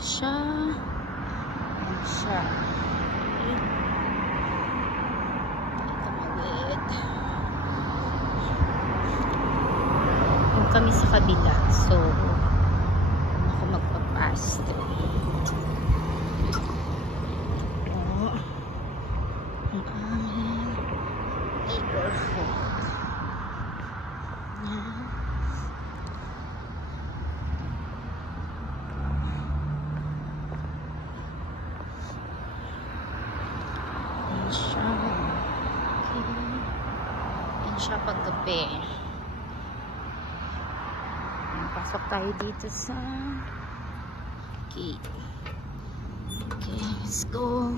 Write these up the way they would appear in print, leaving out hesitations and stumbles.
siya. Ayan siya. Itamawid. Yung kami sa kabila. So, ako magpapas. Ang aming neighborhood. Yan. Yan siya. Okay. Yan siya paggabi. Pasok tayo dito sa gate. Okay, let's go.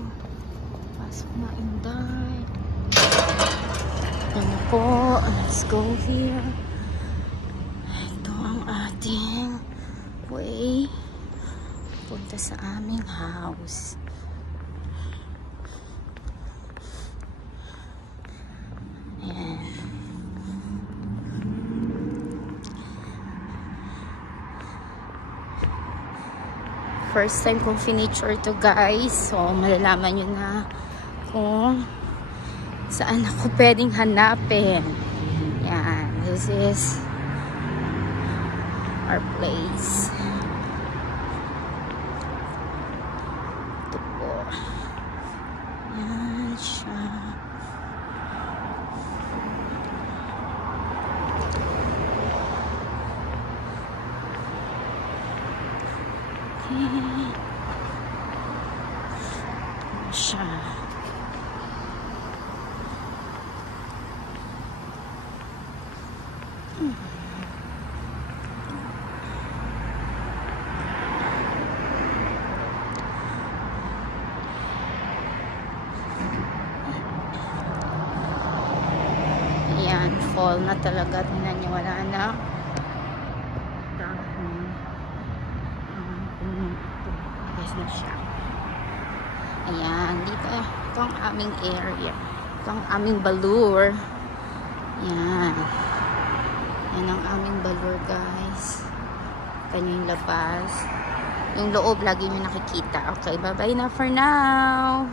Pasok na in dark. Ano po, let's go here. Ito ang ating way punta sa aming house. Ayan. First time kong finiture to guys, so malalaman nyo na kung saan ako pwedeng hanapin. Yan, this is our place. Ito po. Yan siya. Okay. Yan siya. Ayan, fall na talaga. Tingnan niyo, wala na. Guys na siya. Ayan, dito. Ito ang aming area. Ito ang aming balur. Ayan. Yan ang aming balur, guys. Ito yung labas. Yung loob, lagi nyo nakikita. Okay, bye-bye na for now.